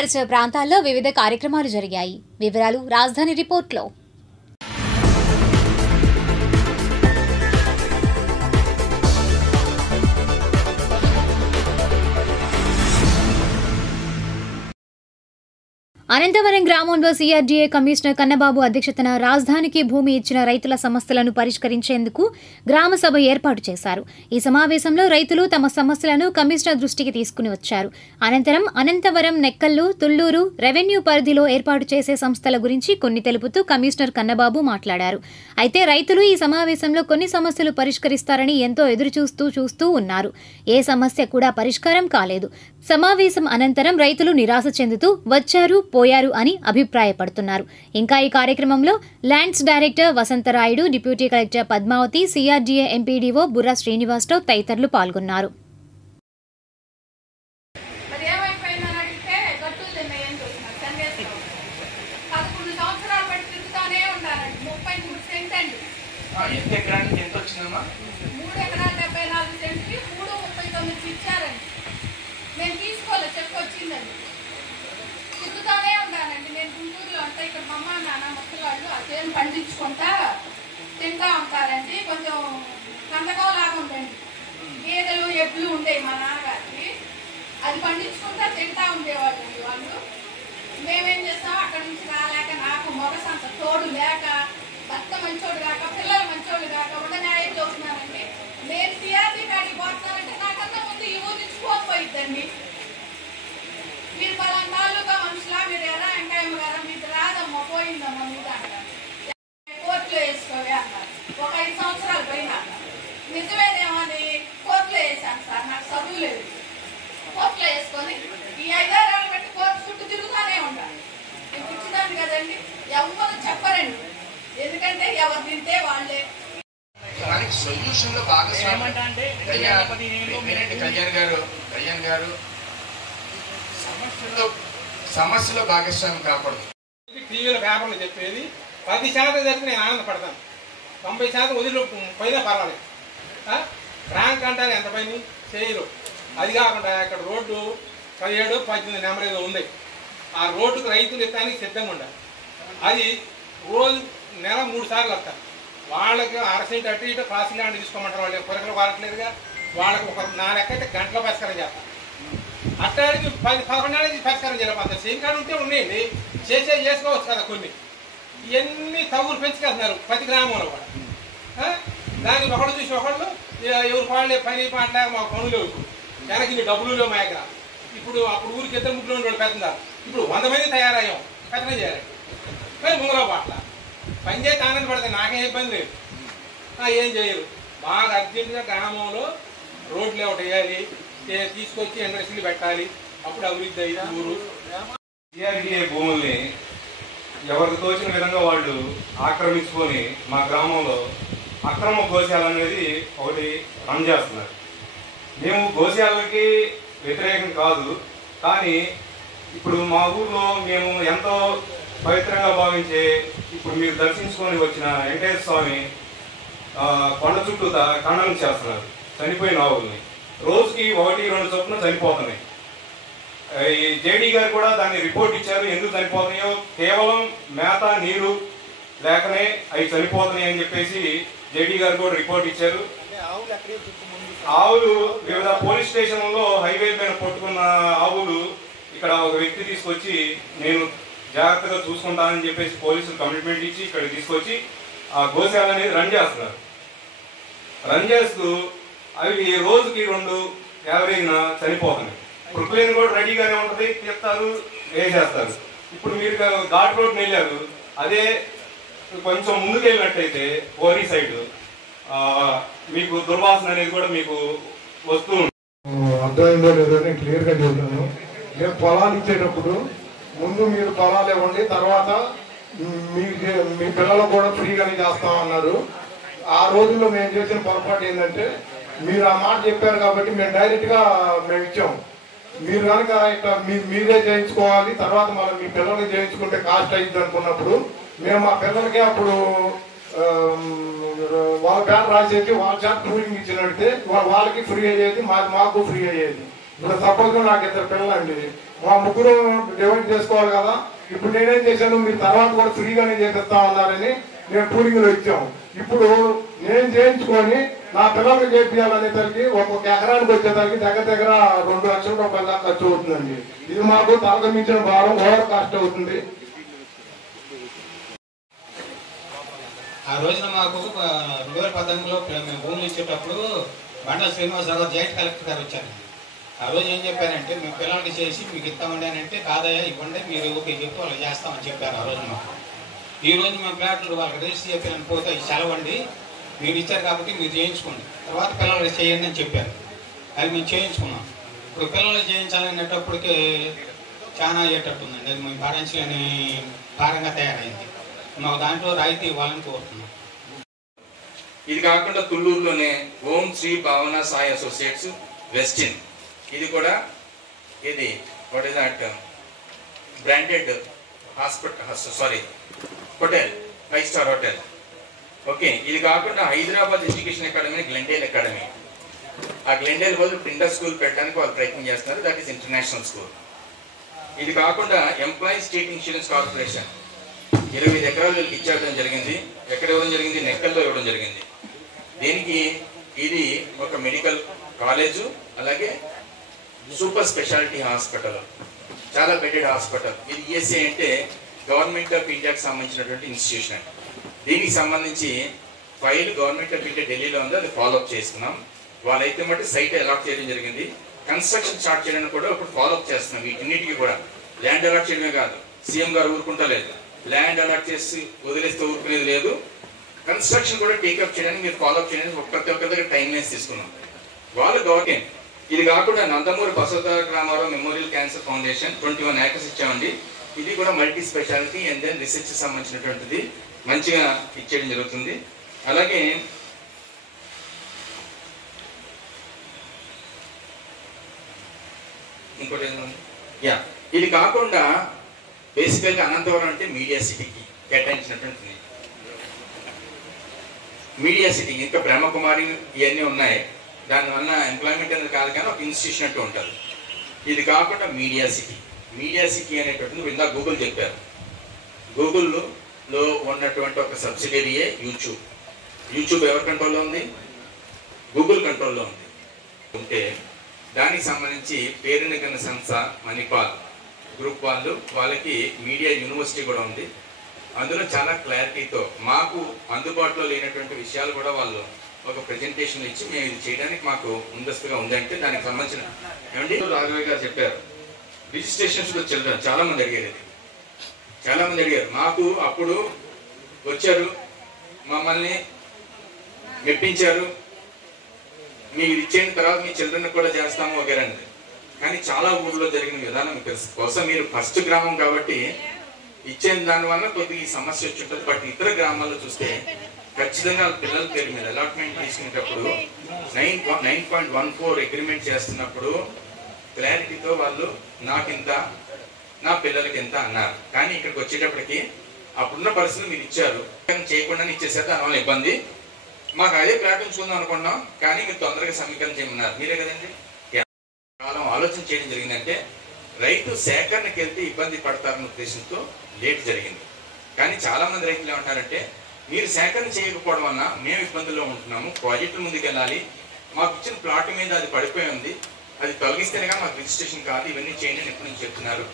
పరిసర ప్రాంతాల్లో వివిధ కార్యక్రమాలు జరిగాయి. వివరాలు రాజధాని రిపోర్ట్లో. అనంతవరం గ్రామంలో సిఆర్డీఏ కమిషనర్ కన్నబాబు అధ్యక్షతన రాజధానికి భూమి ఇచ్చిన రైతుల సమస్యలను పరిష్కరించేందుకు గ్రామ సభ ఏర్పాటు చేశారు. ఈ సమావేశంలో రైతులు తమ సమస్యలను కమిషనర్ దృష్టికి తీసుకుని వచ్చారు. అనంతరం అనంతవరం, నెక్కల్లు, తుళ్లూరు రెవెన్యూ పరిధిలో ఏర్పాటు చేసే సంస్థల గురించి కొన్ని తెలుపుతూ కమిషనర్ కన్నబాబు మాట్లాడారు. అయితే రైతులు ఈ సమావేశంలో కొన్ని సమస్యలు పరిష్కరిస్తారని ఎంతో ఎదురుచూస్తూ ఉన్నారు. ఏ సమస్య కూడా పరిష్కారం కాలేదు. సమావేశం అనంతరం రైతులు నిరాశ చెందుతూ వచ్చారు పోయారు అని అభిప్రాయపడుతున్నారు. ఇంకా ఈ కార్యక్రమంలో lands director Vasantharayudu, deputy collector Padmavathi, CRDA MPDO Burra Srinivasarao తదితరులు పాల్గొన్నారు. నేను తీసుకోలేదు, చెప్పొచ్చిందండి. తిరుగుతూనే ఉన్నానండి. నేను గుంటూరులో ఉంటా, ఇక్కడ మా అమ్మ నాన్న మొక్కలు అదేం పండించుకుంటా తింటా ఉంటారండి. కొంచెం కందకంలాగా ఉండండి, గేదెలు ఎడ్లు ఉండేవి మా నాన్నగారికి. అది పండించుకుంటా తింటా ఉండేవాళ్ళండి వాళ్ళు. మేమేం చేస్తాం, అక్కడి నుంచి రాలేక నాకు మొగసంత తోడు లేక, భర్త మంచోడు కాక, పిల్లలు మంచోళ్ళు కాక ఉండనాయం చూస్తున్నానండి. నేను సిఆర్డీ కాడికి పోతున్నానంటే నాకన్నా ముందు ఈ ఊరి నుంచి పోయిద్దండి. మీరు పలానా తాలూకా మనుషులా, మీరు ఎరా వెంకయ్యమ్మ గారా, మీకు రాదమ్మా పోయిందమ్మా మీద అంటారు. కోర్టులో వేసుకోవే అన్నారు. ఒక 5 సంవత్సరాలు పోయినా నిజమేనేమని కోర్టులో వేసాను సార్. నాకు చదువు లేదు. కోర్టులో వేసుకొని ఈ 5-6 ఏళ్ళు పెట్టి కోర్టు చుట్టూ తిరుగుతానే ఉంటాను. నేను కూర్చున్నాను కదండి, ఎవరు చెప్పరండి. ఎందుకంటే ఎవరు తింటే వాళ్ళే. సొల్యూషన్ లో కళ్యాణ్ గారు సమస్యలో భాగస్వామ్యం కాకూడదు. టీవీలో పేపర్లు చెప్పేది 10% జరిపి నేను ఆనందపడతాను. 90% వదిలి పోయినా పర్వాలేదు. ర్యాంక్ అంటారు ఎంత పైన చేయరు. అది కాకుండా ఇక్కడ రోడ్డు 17-18 నెంబర్ ఏదో ఉంది. ఆ రోడ్డుకు రైతులు ఎత్తానికి సిద్ధంగా ఉండాలి. అది రోజు నెల 3 సార్లు వస్తారు. వాళ్ళకి 1/2 సెంట్ అటు ఇటు క్రాసింగ్ ల్యాండ్ తీసుకోమంటారు. వాళ్ళు పొరకలు వాడట్లేదుగా. వాళ్ళకి ఒక 4 ఎక్కైతే గంటలో పరిష్కారం చేస్తారు. అట్టాడికి 10-11 ఏళ్ళ నుంచి పరిష్కారం చేయలేకపోతారు. సేమ్ కాడ ఉంటే ఉన్నాయండి, చేసుకోవచ్చు కదా. కొన్ని ఇవన్నీ తగులు పెంచుకెళ్తున్నారు ప్రతి గ్రామంలో కూడా. దానికి ఒకళ్ళు చూసి ఒకళ్ళు ఎవరు వాళ్ళే పని పాటలే మా పనులు లేవు. వెనక్కి ఇన్ని డబ్బులు లేవు మా దగ్గర. అప్పుడు ఊరికి 2-3 వాళ్ళు పెడుతున్నారు. ఇప్పుడు 100 మంది తయారయ్యాం, పెద్దనే చేయాలి. కానీ ముంగలో పాటల పని చేసి ఆనందపడతాయి. నాకేం ఇబ్బంది లేదు. ఏం చేయరు. బాగా అర్జెంటుగా గ్రామంలో రోడ్లు ఒకటి వేయాలి, తీసుకొచ్చి ఇండస్ట్రీలు పెట్టాలి. అప్పుడు అభివృద్ధి అయిన ఊరు. సిఆర్డీఏ భూముల్ని ఎవరికి తోచిన విధంగా వాళ్ళు ఆక్రమించుకొని మా గ్రామంలో అక్రమ గోశాల అనేది ఒకటి రన్ చేస్తున్నారు. మేము గోశాలకి వ్యతిరేకం కాదు, కానీ ఇప్పుడు మా ఊర్లో మేము ఎంతో పవిత్రంగా భావించే ఇప్పుడు మీరు దర్శించుకొని వచ్చిన వెంకటేశ్వర స్వామి కొండ చుట్టూ ఖండనం చేస్తున్నారు. చనిపోయిన ఆవుల్ని రోజుకి 1-2 చొప్పున చనిపోతున్నాయి. ఈ జేడీ గారు కూడా దాన్ని రిపోర్ట్ ఇచ్చారు. ఎందుకు చనిపోతున్నాయో కేవలం మేత నీరు లేకనే అవి చనిపోతున్నాయి అని చెప్పేసి జేడీ గారు కూడా రిపోర్ట్ ఇచ్చారు. ఆవులు వివిధ పోలీస్ స్టేషన్లో హైవే పైన పట్టుకున్న ఆవులు ఇక్కడ ఒక వ్యక్తి తీసుకొచ్చి నేను జాగ్రత్తగా చూసుకుంటానని చెప్పేసి పోలీసులు కమిట్మెంట్ ఇచ్చి ఇక్కడ తీసుకొచ్చి ఆ గోశాల అనేది రన్ చేస్తున్నారు. రన్ చేస్తూ అవి రోజుకి 2 యావరేజ్న చనిపోతున్నాయి. ప్రొక్లైన్ కూడా రెడీగానే ఉంటుంది, తీస్తారు, వేసేస్తారు. ఇప్పుడు మీరు ఘాట్ రోడ్ వెళ్ళారు, అదే కొంచెం ముందుకు వెళ్ళినట్టయితే ఓరీ సైడ్ మీకు దుర్వాసన అనేది కూడా మీకు వస్తూ ఉంటుంది. అర్థమైందో లేదో నేను క్లియర్గా చెబుతాను. మేము పొలాలు ఇచ్చేటప్పుడు ముందు మీరు పొలాలు ఇవ్వండి, తర్వాత మీ పిల్లలు కూడా ఫ్రీగానే చేస్తామన్నారు. ఆ రోజుల్లో మేము చేసిన పొరపాటు ఏంటంటే మీరు ఆ మాట చెప్పారు కాబట్టి మేము డైరెక్ట్గా మేము ఇచ్చాము. మీరు కనుక ఇట్లా మీరే చేయించుకోవాలి, తర్వాత మనం మీ పిల్లల్ని చేయించుకుంటే కాస్ట్ అయ్యింది అనుకున్నప్పుడు మేము మా పిల్లలకి అప్పుడు వాళ్ళ పేరు రాసేసి వాళ్ళ చేత టూరింగ్ ఇచ్చినట్టే వాళ్ళకి ఫ్రీ అయ్యేది, మాకు ఫ్రీ అయ్యేది. ఇప్పుడు సపోజ్ నాకు 2 పిల్లలండి, మా ముగ్గురు డివైడ్ చేసుకోవాలి కదా. ఇప్పుడు నేనేం చేశాను, మీరు తర్వాత కూడా ఫ్రీగానే చేపిస్తా ఉన్నారని నేను పూలింగ్లో ఇచ్చాము. ఇప్పుడు నేను చేయించుకొని నా పిల్లలకి చేయించాలనేసరికి ఒక్కొక్క ఎకరానికి వచ్చేసరికి దగ్గర 2 లక్షల రూపాయల దాకా ఖర్చు అవుతుందండి. ఇది మాకు తలకు మించిన భారం, ఓవర్ కాస్ట్ అవుతుంది. ఆ రోజున మాకు 2018లో మేము భూములు ఇచ్చేటప్పుడు బండల శ్రీనివాసరావు జాయింట్ కలెక్టర్ గారు వచ్చారు. ఆ రోజు ఏం చెప్పారంటే మేము పిల్లలకి చేసి మీకు ఇస్తామండి అని అంటే, కాదయ్యా ఇవ్వండి, మీరు ఓకే చెప్తే వాళ్ళు చేస్తామని చెప్పారు ఆ రోజు మాకు. ఈ రోజు మేము ఫ్లాట్లు వాళ్ళకి రిజిస్టర్ చెప్పాను పోతే సెలవండి, మీరు ఇచ్చారు కాబట్టి మీరు చేయించుకోండి, తర్వాత పిల్లలకి చేయండి అని చెప్పారు. అది మేము చేయించుకున్నాం. ఇప్పుడు పిల్లలు చేయించాలనేటప్పటికి చాలా అయ్యేటట్టుందండి. అది మేము భరించలేని భారంగా తయారైంది. మాకు దాంట్లో రాయితీ ఇవ్వాలని కోరుతున్నాం. ఇది కాకుండా తుళ్ళూరులోనే ఓం శ్రీ భావన సాయి అసోసియేట్స్ వెస్టిన్, ఇది కూడా ఇది what is that branded hotel, 5 star hotel. Okay, ఇది కాకుండా Hyderabad education academy, Glendale academy. ఆ గ్లెండేల్ బదులు టిండర్ స్కూల్ పెట్టడానికి వాళ్ళు ప్రయత్నం చేస్తున్నారు. That is international school. ఇది కాకుండా ఎంప్లాయీస్ స్టేట్ ఇన్సూరెన్స్ కార్పొరేషన్ 25 ఎకరాలు వీళ్ళకి ఇచ్చేయడం జరిగింది. ఎక్కడ ఇవ్వడం జరిగింది? నెక్కల్లో ఇవ్వడం జరిగింది. దీనికి ఇది ఒక మెడికల్ కాలేజు, అలాగే సూపర్ స్పెషాలిటీ హాస్పిటల్, చాలా బెడెడ్ హాస్పిటల్. ఇది ఈఎస్ఐ అంటే గవర్నమెంట్ ఆఫ్ ఇండియాకి సంబంధించినటువంటి ఇన్స్టిట్యూషన్. దీనికి సంబంధించి ఫైల్ గవర్నమెంట్ ఆఫ్ ఇండియా ఢిల్లీలో ఉంది, అది ఫాలోఅప్ చేస్తున్నాం. వాళ్ళైతే మట్టి సైట్ అలాట్ చేయడం జరిగింది. కన్స్ట్రక్షన్ స్టార్ట్ చేయడానికి కూడా ఇప్పుడు ఫాలోఅప్ చేస్తున్నాం. వీటిన్నిటికీ కూడా ల్యాండ్ అలాట్ చేయడమే కాదు, సీఎం గారు ఊరుకుంటా లేదు, ల్యాండ్ అలాట్ చేసి వదిలేస్తే ఊరుకునేది లేదు. కన్స్ట్రక్షన్ కూడా టేకప్ చేయడానికి మీరు ఫాలోఅప్ చేయడానికి ప్రతి ఒక్కరి దగ్గర టైం లైన్స్ తీసుకున్నాం. వాళ్ళు గవర్నమెంట్. ఇది కాకుండా Nandamuri Basavatharaka Ramarao memorial cancer foundation 21 acres ఇచ్చామండి. ఇది కూడా multi speciality and then research సంబంధించినటువంటిది మంచిగా ఇచ్చేయడం జరుగుతుంది. అలాగే ఇంకోటి యా, ఇది కాకుండా బేసికల్గా అనంతవరం అంటే మీడియా సిటీకి కేటాయించినటువంటిది. మీడియా సిటీ ఇంకా బ్రహ్మకుమారి ఇవన్నీ ఉన్నాయి. దానివల్ల ఎంప్లాయ్మెంట్ అనేది కాదు కానీ ఒక ఇన్స్టిట్యూషన్ అంటూ ఉంటుంది. ఇది కాకుండా మీడియా సిటీ, మీడియా సిటీ అనేటువంటిది ఇందా గూగుల్ చెప్పారు. గూగుల్లో ఉన్నటువంటి ఒక సబ్సిడరీయే యూట్యూబ్. యూట్యూబ్ ఎవరి కంట్రోల్లో ఉంది? గూగుల్ కంట్రోల్లో ఉంది. ఉంటే దానికి సంబంధించి పేరునికన్న సంస్థ మణిపాల్ గ్రూప్ వాళ్ళకి మీడియా యూనివర్సిటీ కూడా ఉంది. అందులో చాలా క్లారిటీతో మాకు అందుబాటులో లేనటువంటి విషయాలు కూడా వాళ్ళు ఒక ప్రెజెంటేషన్ ఇచ్చి మేము ఇది చేయడానికి మాకు ముందస్తుగా ఉందంటే దానికి సంబంధించిన ఏమండి రాఘవయ్య గారు చెప్పారు. రిజిస్ట్రేషన్స్ లో చిల్డ్రన్ చాలా మంది అడిగారు. మాకు అప్పుడు వచ్చారు, మమ్మల్ని మెప్పించారు, మీరు ఇచ్చిన తర్వాత మీ చిల్డ్రన్ కూడా చేస్తాము వగేరే అనేది. కానీ చాలా ఊర్లో జరిగిన విధానం కోసం మీరు ఫస్ట్ గ్రామం కాబట్టి ఇచ్చే దానివల్ల కొద్దిగా ఈ సమస్య వచ్చి ఉంటుంది. బట్ ఇతర గ్రామాల్లో చూస్తే ఖచ్చితంగా పిల్లల పేరు మీద అలాట్మెంట్ తీసుకునేటప్పుడు 9.14 అగ్రిమెంట్ చేస్తున్నప్పుడు క్లారిటీతో వాళ్ళు నాకింత, నా పిల్లలకి ఎంత అన్నారు. కానీ ఇక్కడికి వచ్చేటప్పటికి అప్పుడున్న పరిస్థితులు మీరు ఇచ్చారు, కానీ చేయకుండానే ఇచ్చేసారు. దానివల్ల ఇబ్బంది. మాకు అదే ప్లాట్ ఉంచుకుందాం అనుకున్నాం, కానీ మీరు తొందరగా సమీకరణ చేయమన్నారు. మీరే కదండి కాలం ఆలోచన చేయడం జరిగిందంటే రైతు సేకరణకి వెళ్తే ఇబ్బంది పడతారన్న ఉద్దేశంతో లేట్ జరిగింది. కానీ చాలా మంది రైతులు ఏమంటారంటే మీరు సేకరణ చేయకపోవడం వల్ల మేము ఇబ్బందుల్లో ఉంటున్నాము, ప్రాజెక్టు ముందుకు వెళ్ళాలి, మాకు ఇచ్చిన ప్లాట్ మీద అది పడిపోయి ఉంది, అది తొలగిస్తేనే మాకు రిజిస్ట్రేషన్ కాదు, ఇవన్నీ చేయండి అని ఎప్పటి నుంచి చెప్తున్నారు.